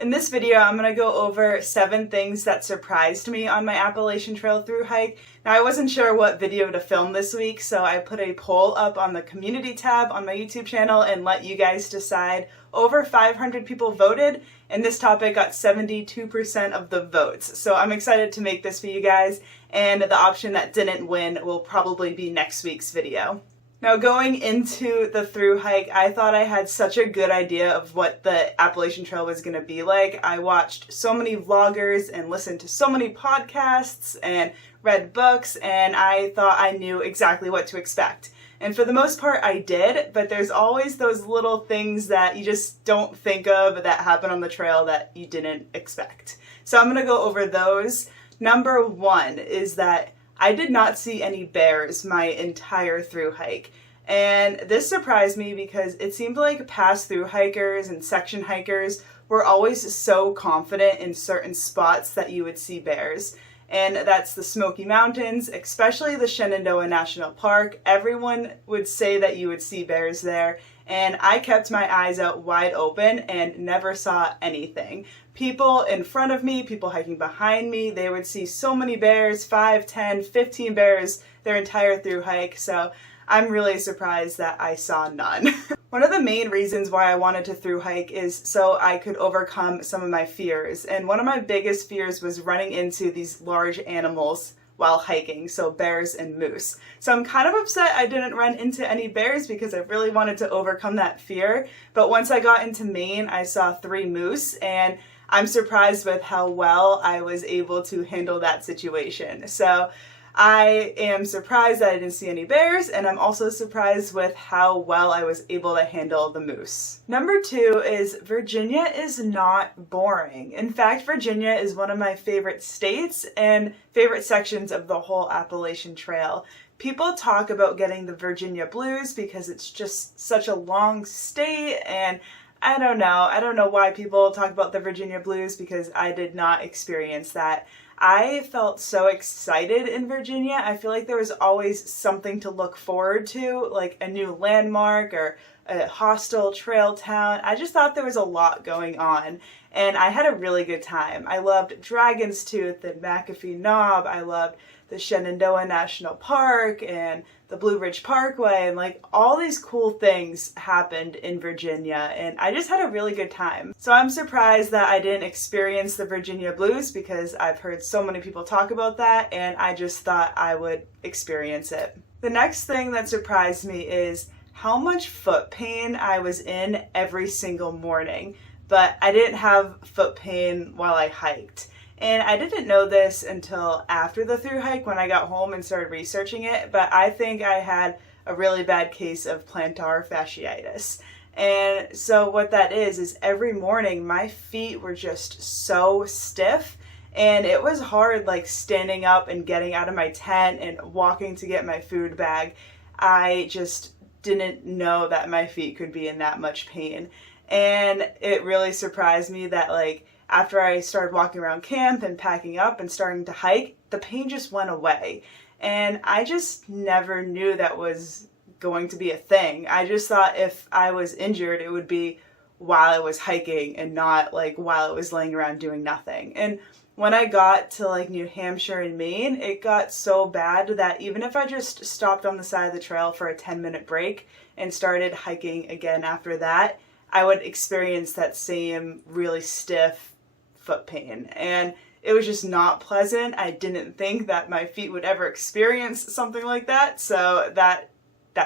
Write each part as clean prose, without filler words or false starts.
In this video, I'm going to go over 7 things that surprised me on my Appalachian Trail through hike. Now, I wasn't sure what video to film this week, so I put a poll up on the community tab on my YouTube channel and let you guys decide. Over 500 people voted, and this topic got 72% of the votes. So I'm excited to make this for you guys, and the option that didn't win will probably be next week's video. Now, going into the through hike, I thought I had such a good idea of what the Appalachian Trail was going to be like. I watched so many vloggers and listened to so many podcasts and read books, and I thought I knew exactly what to expect. And for the most part, I did, but there's always those little things that you just don't think of that happen on the trail that you didn't expect. So I'm going to go over those. Number 1 is that I did not see any bears my entire through hike. And this surprised me because it seemed like past through hikers and section hikers were always so confident in certain spots that you would see bears. And that's the Smoky Mountains, especially the Shenandoah National Park. Everyone would say that you would see bears there. And I kept my eyes out wide open and never saw anything. People in front of me, people hiking behind me, they would see so many bears, 5, 10, 15 bears their entire through hike. So I'm really surprised that I saw none. One of the main reasons why I wanted to through hike is so I could overcome some of my fears. And one of my biggest fears was running into these large animals while hiking, so bears and moose. So I'm kind of upset I didn't run into any bears because I really wanted to overcome that fear. But once I got into Maine, I saw 3 moose, and I'm surprised with how well I was able to handle that situation. So I am surprised that I didn't see any bears, and I'm also surprised with how well I was able to handle the moose. Number 2 is Virginia is not boring. In fact, Virginia is one of my favorite states and favorite sections of the whole Appalachian Trail. People talk about getting the Virginia blues because it's just such a long state, and I don't know why people talk about the Virginia blues because I did not experience that. I felt so excited in Virginia. I feel like there was always something to look forward to, like a new landmark or a hostile trail town. I just thought there was a lot going on, and I had a really good time. I loved Dragon's Tooth and McAfee Knob. I loved the Shenandoah National Park and the Blue Ridge Parkway, and like all these cool things happened in Virginia, and I just had a really good time. So I'm surprised that I didn't experience the Virginia blues because I've heard so many people talk about that, and I just thought I would experience it. The next thing that surprised me is how much foot pain I was in every single morning, but I didn't have foot pain while I hiked. And I didn't know this until after the through hike when I got home and started researching it, but I think I had a really bad case of plantar fasciitis. And so what that is every morning my feet were just so stiff, and it was hard like standing up and getting out of my tent and walking to get my food bag. I just didn't know that my feet could be in that much pain. And it really surprised me that like after I started walking around camp and packing up and starting to hike, the pain just went away. And I just never knew that was going to be a thing. I just thought if I was injured, it would be while I was hiking and not like while I was laying around doing nothing. And when I got to like New Hampshire and Maine, it got so bad that even if I just stopped on the side of the trail for a 10-minute break and started hiking again after that, I would experience that same really stiff foot pain, and it was just not pleasant. I didn't think that my feet would ever experience something like that, so that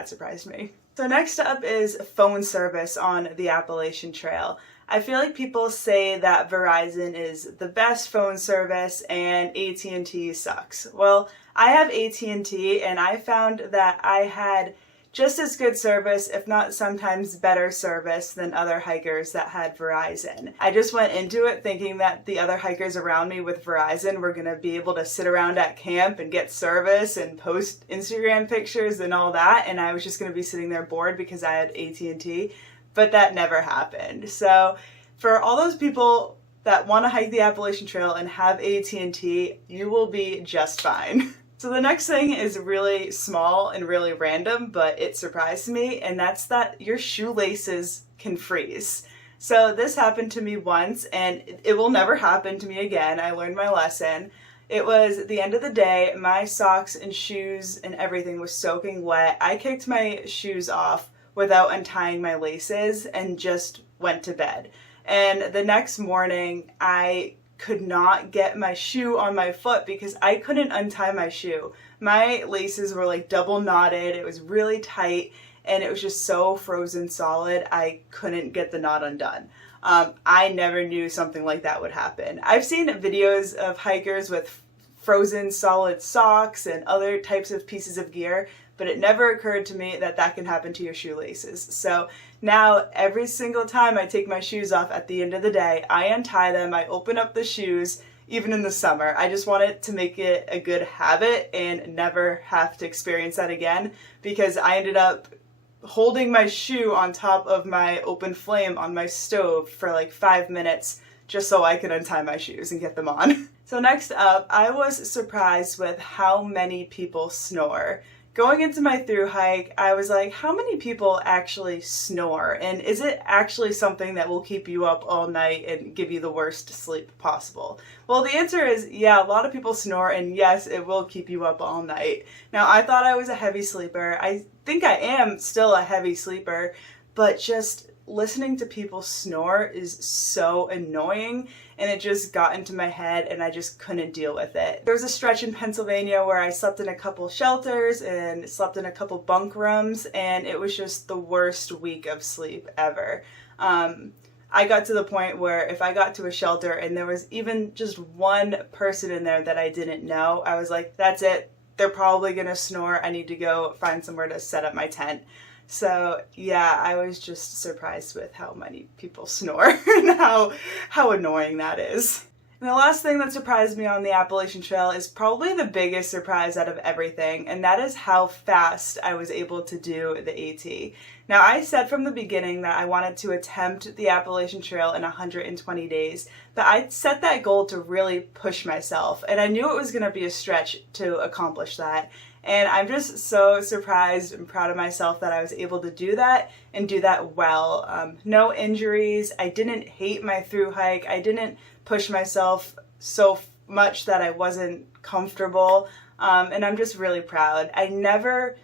surprised me. So next up is phone service on the Appalachian Trail. I feel like people say that Verizon is the best phone service and AT&T sucks. Well, I have AT&T, and I found that I had just as good service, if not sometimes better service than other hikers that had Verizon. I just went into it thinking that the other hikers around me with Verizon were going to be able to sit around at camp and get service and post Instagram pictures and all that, and I was just going to be sitting there bored because I had AT&T, but that never happened. So for all those people that want to hike the Appalachian Trail and have AT&T, you will be just fine. So the next thing is really small and really random, but it surprised me, and that's that your shoelaces can freeze. So this happened to me once, and it will never happen to me again. I learned my lesson. It was the end of the day, my socks and shoes and everything was soaking wet. I kicked my shoes off without untying my laces and just went to bed. And the next morning, I could not get my shoe on my foot because I couldn't untie my shoe. My laces were like double knotted, it was really tight, and it was just so frozen solid, I couldn't get the knot undone. I never knew something like that would happen. I've seen videos of hikers with frozen solid socks and other types of pieces of gear, but it never occurred to me that that can happen to your shoelaces. So now every single time I take my shoes off at the end of the day, I untie them, I open up the shoes, even in the summer. I just wanted to make it a good habit and never have to experience that again, because I ended up holding my shoe on top of my open flame on my stove for like 5 minutes just so I could untie my shoes and get them on. So next up, I was surprised with how many people snore. Going into my thru hike, I was like, how many people actually snore? And is it actually something that will keep you up all night and give you the worst sleep possible? Well, the answer is yeah, a lot of people snore, and yes, it will keep you up all night. Now, I thought I was a heavy sleeper. I think I am still a heavy sleeper, but just listening to people snore is so annoying, and it just got into my head and I just couldn't deal with it. There was a stretch in Pennsylvania where I slept in a couple shelters and slept in a couple bunk rooms, and it was just the worst week of sleep ever. I got to the point where if I got to a shelter and there was even just one person in there that I didn't know, I was like, that's it. They're probably gonna snore. I need to go find somewhere to set up my tent. So yeah, I was just surprised with how many people snore and how annoying that is. And the last thing that surprised me on the Appalachian Trail is probably the biggest surprise out of everything, and that is how fast I was able to do the AT. Now, I said from the beginning that I wanted to attempt the Appalachian Trail in 120 days, but I set that goal to really push myself, and I knew it was going to be a stretch to accomplish that. And I'm just so surprised and proud of myself that I was able to do that and do that well. No injuries. I didn't hate my thru hike. I didn't push myself so much that I wasn't comfortable. And I'm just really proud. I never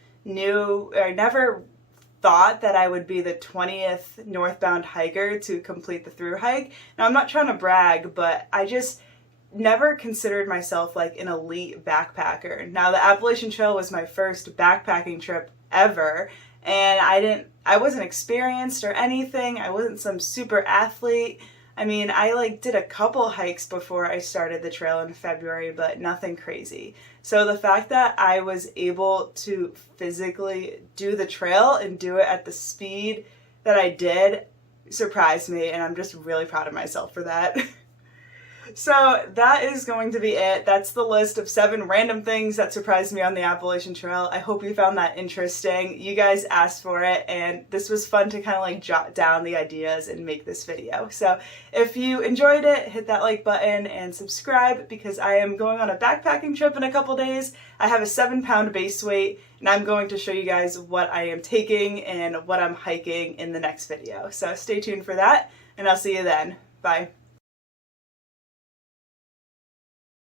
thought that I would be the 20th northbound hiker to complete the thru hike. Now, I'm not trying to brag, but I just never considered myself like an elite backpacker. Now, the Appalachian Trail was my first backpacking trip ever, and I wasn't experienced or anything. I wasn't some super athlete. I mean, I did a couple hikes before I started the trail in February, but nothing crazy. So the fact that I was able to physically do the trail and do it at the speed that I did surprised me, and I'm just really proud of myself for that. So that is going to be it. That's the list of 7 random things that surprised me on the Appalachian Trail. I hope you found that interesting. You guys asked for it, and this was fun to kind of jot down the ideas and make this video. So if you enjoyed it, hit that like button and subscribe, because I am going on a backpacking trip in a couple days. I have a 7-pound base weight, and I'm going to show you guys what I am taking and what I'm hiking in the next video. So stay tuned for that, and I'll see you then. Bye.